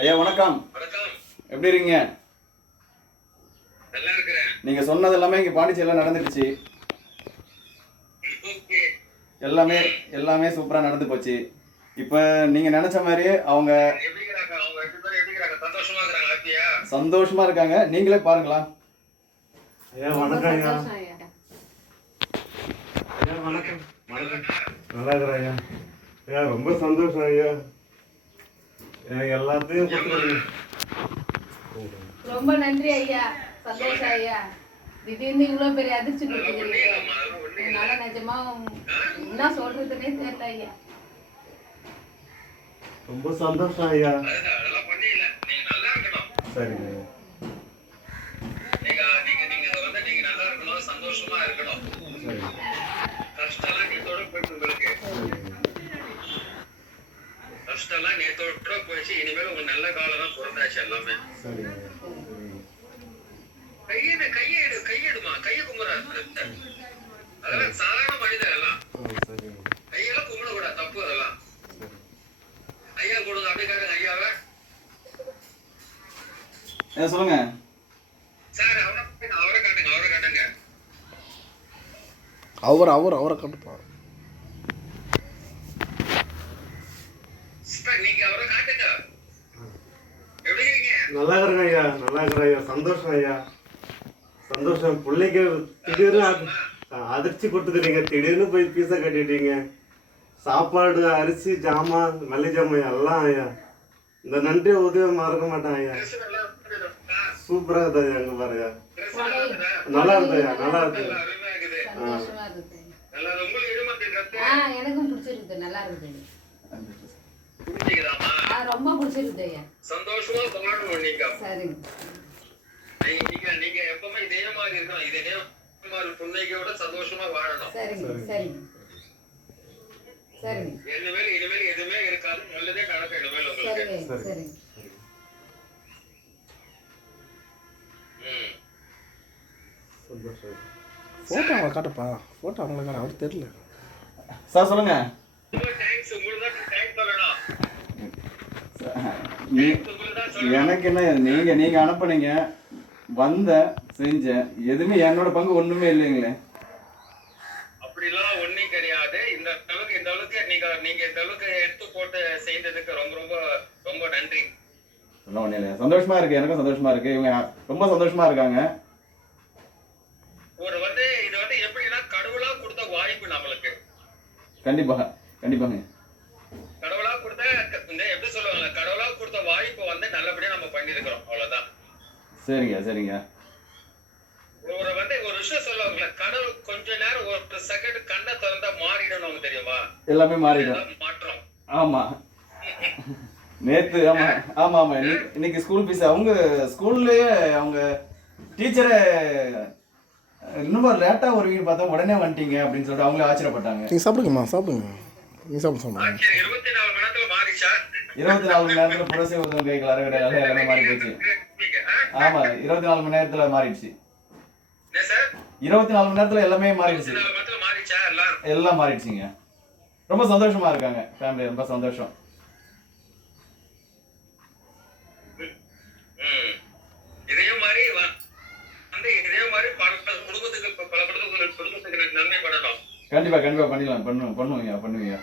ஐயா வணக்கம். வணக்கம். எப்படி இருக்கீங்க? நீங்க சொன்னது எல்லாமே இங்க பாண்டிச்சேரியில நடந்துடுச்சு. ஓகே. எல்லாமே எல்லாமே சூப்பரா நடந்து போச்சு. இப்போ நீங்க நினைச்ச மாதிரியே அவங்க சந்தோஷமா இருக்காங்க. நீங்களே பாருங்களா. ஐயா வணக்கம் ஐயா. வணக்கம். வணக்கம். நல்லா ஐயா. ஐயா ரொம்ப சந்தோஷம் ஐயா. எல்லாத்தையும் கொடுத்துருங்க ரொம்ப நன்றி ஐயா. சந்தோஷம் ஐயா. திடீர்னு இவ்வளவு பெரிய அதிர்ச்சி கொடுத்துக்கிறீங்க என்னால நிஜமா என்ன சொல்றதுன்னே தெரியல ஐயா. ரொம்ப சந்தோஷம் ஐயா. சரிங்க ஐயா நீங்க நீங்க நீங்க இங்க வந்து நீங்க நல்லா இருக்கணும் சந்தோஷமா இருக்கணும் சரிங்க கஷ்டம்லாம் நேத்தோட போயிட்டு உங்களுக்கு கஷ்டம்லாம் நேத்தோட போயிடுச்சு இனிமேல் உங்க நல்ல காலம் தான் பிறந்தாச்சு எல்லாமே. கையெடு கையெடு கையெடுமா கையை கும்புறா அதெல்லாம் சாதாரண மனிதர் எல்லாம். கையெல்லாம் கும்பிடக்கூடாது தப்பு அதெல்லாம். ஐயா கொடுங்க அப்படியே காட்டுங்க ஐயாவை. சொல்லுங்க. சார் அவரை அவரை காட்டுங்க அவரை காட்டுங்க. அவர் அவர் அவரை கட்டுப்பார் சார் நீங்க அவரை காட்டுங்க எப்படி இருக்கீங்க நல்லா இருக்கிறேன் ஐயா நல்லா இருக்கிறேன் ஐயா சந்தோஷம் ஐயா சந்தோஷம் பிள்ளைக்கு திடீர்னு அதி- அதிர்ச்சி கொடுத்துக்கிறீங்க. திடீர்னு போய் பீஸா கட்டிட்டீங்க. சாப்பாடு அரிசி ஜாமான் மல்லிகை ஜாமான் எல்லாம் ஐயா. இந்த நன்றி உதவி மறக்க மாட்டேன் ஐயா. நல்லா இருக்குதா? சூப்பரா இருக்குது ஐயா அங்க பாரு ஐயா Dress நல்லா இருக்குதா? ஐயா? நல்லா இருக்கு. எனக்கும் பிடிச்சிருக்கு. நல்லா இருக்குது. ரொம்ப சந்தோஷமா வாழணும் நீங்க நீங்க நீங்க- எப்பவுமே இதே மாதிரி இருக்கணும். இதே மாதிரி புன்னகையோட சந்தோஷமா வாழணும். சரிங்க சரிங்க. சரிங்க. இனிமேல் இனிமேல் எதுவுமே இருக்காது. நல்லதே நடக்கும் இனிமேல் உங்களுக்கு. ஃபோட்டோ அவங்களை காட்டுப்பா. ஃபோட்டோ அவங்களை காட்டு அவர் தெரியல. சார் சொல்லுங்க ரொம்ப thanks. உங்களுக்கு தான் thanks சொல்லணும். நீ- உங்களுக்கு தான் சொல்லணும். எனக்கு என்ன நீங்க நீங்க அனுப்புனீங்க வந்தேன் செஞ்சேன் எதுவுமே என்னோட பங்கு ஒண்ணுமே இல்லைங்களே. அப்படிலாம் ஒண்ணும் கிடையாது. இந்த அளவுக்கு இந்த அளவுக்கு நீங்க நீங்க இந்த அளவுக்கு எடுத்து போட்டு செய்ததுக்கு ரொம்ப ரொம்ப ரொம்ப நன்றி. சொல்ல ஒண்ணும் இல்லையா? சந்தோஷமா இருக்கு. எனக்கும் சந்தோஷமா இருக்கு. இவங்க ரொம்ப சந்தோஷமா இருக்காங்க. ஒரு வந்து இது வந்து எப்படின்னா கடவுளா கொடுத்த வாய்ப்பு நம்மளுக்கு. கண்டிப்பா கண்டிப்பாங்க. இந்த எப்படி சொல்லுவாங்க கடவுளா கொடுத்த வாய்ப்பு வந்து நல்லபடியா நம்ம பண்ணிருக்கிறோம் அவ்வளவுதான். சரிங்க சரிங்க. ஒரு வந்து ஒரு விஷயம் சொல்லுவாங்கல்ல கடவுள் கொஞ்ச நேரம் ஒரு செகண்ட் கண்ணை திறந்தா மாறிடணும் தெரியுமா? எல்லாமே மாறிடும். மாற்றம். ஆமா. நேத்து ஆமா ஆமா ஆமா. இன்னைக்கு- ஸ்கூல் ஃபீஸ் அவங்க ஸ்கூல்லயே அவங்க டீச்சரே இன்னும் லேட்டா வருவீங்கன்னு பார்த்தா உடனே வந்துட்டீங்க அப்படின்னு சொல்லிட்டு அவங்களே ஆச்சரியப்பட்டாங்க. நீங்கள் சாப்பிடுங்கம்மா சாப்பிடுங்க. நீங்கள் சாப்பிட சரி இருபத்தி நாலு மணி நேரத்துல மாறிச்சா இருபத்தி நாலு மணி நேரத்துல புரசை உதவும் கைகள் அறுவடை எல்லாம் மாறி போச்சு? ஆமா இருபத்தி நாலு மணி நேரத்துல மாறிடுச்சு. இருபத்தி நாலு மணி நேரத்துல எல்லாமே மாறிடுச்சு. எல்லாம்? மாறிடுச்சுங்க. ரொம்ப சந்தோஷமா இருக்காங்க ஃபேமிலி ரொம்ப சந்தோஷம். ம். இதே மாதிரி வ- வந்து இதே மாதிரி பல பல குடும்பத்துக்கு பல குடும்பங்களுக்கு குடும்பத்துக்கு நன்மை பண்ணணும் கண்டிப்பா கண்டிப்பா பண்ணிடலாம். பண்ணுவோம் பண்ணுவீங்க பண்ணுவீங்க